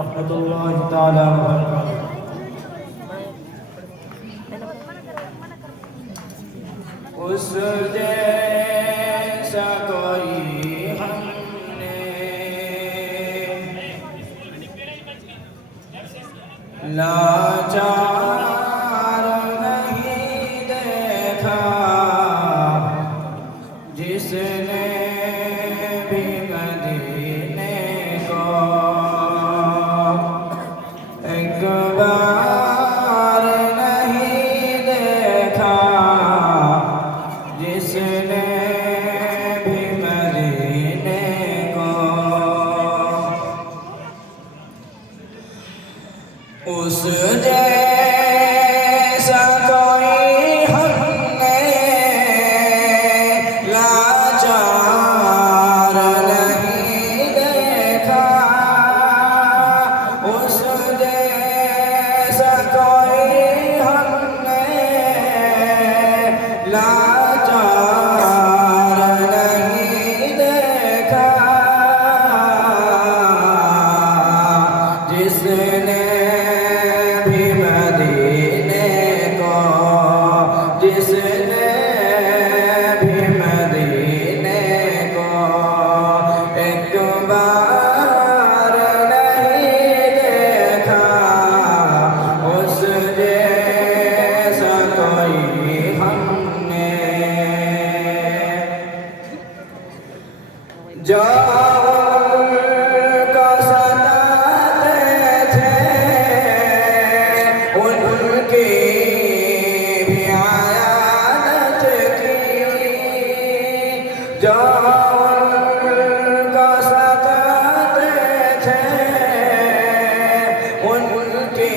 रहमतुल्लाहि ताला व बरकातुहू। उस जैसा कोई हमने लाचार नहीं देखा, जिसने भी मदीने को एक बार नहीं देखा, जिसने भी मदीने को। उस जैसा कोई हमने लाचार नहीं देखा, उस जैसा कोई हमने लाचार नहीं देखा, जिसने भी मदीने को, जिसने भी मदीने को एक बार नहीं देखा, उस जैसा कोई हमने। जो उनको सताते थे उनकी भी आयात की, जो उनको सताते थे उनकी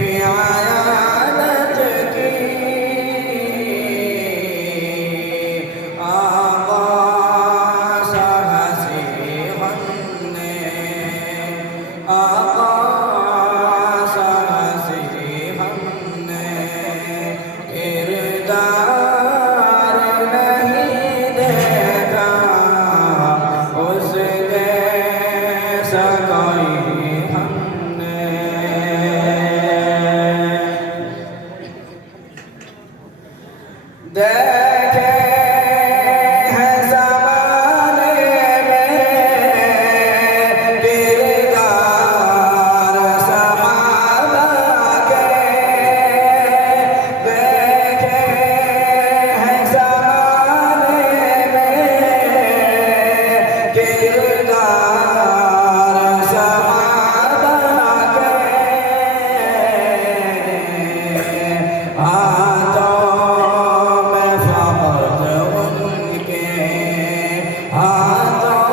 भी आयात की। आका सा हंसी हमने, आका सा हंसी हमने किरदार नहीं देखा, उस जैसा कोई हमने। देखे हैं ज़माने में किरदार सहाबा के, देखे हैं ज़माने में किरदार सहाबा के। हाथों में फ़क़्र उनके, हाथों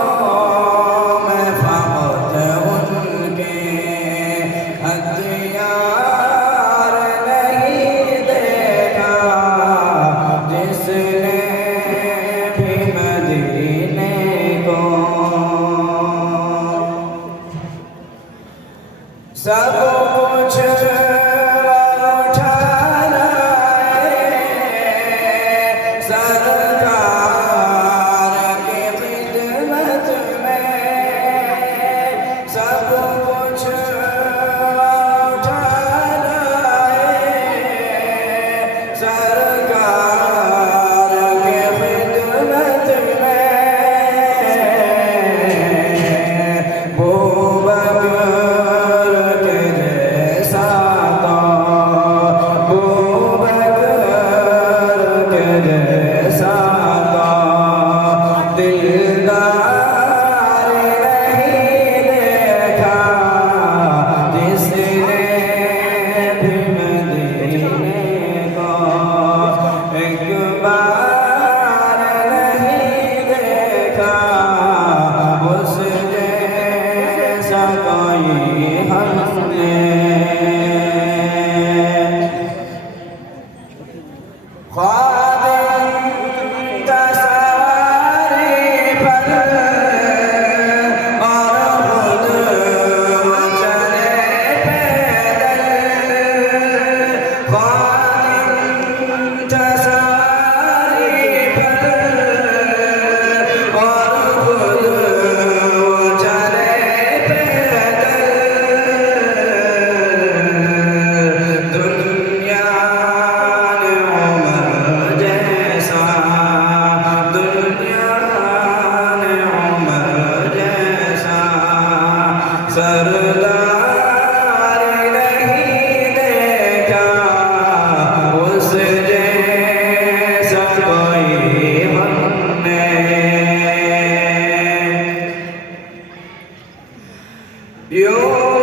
में फ़क़्र उनके हथियार नहीं देखा, जिसने भी मदीने को। सब कुछ उठा लाए सरकार की खिदमत में, सब कुछ उठा लाए सरकार की खिदमत में। वो बकर के जैसा तो, वो बकर के जैसा तो दिलदार नहीं देखा, जिसने भी मदीने को एक बार नहीं देखा, उस जैसा कोई हमने। ख्वादिम का सवारी पर और खुद चले पैदल, ख्वादिम का सवारी पर और खुद चले पैदल। सरदार नहीं देखा उस जैसा कोई हमने यूं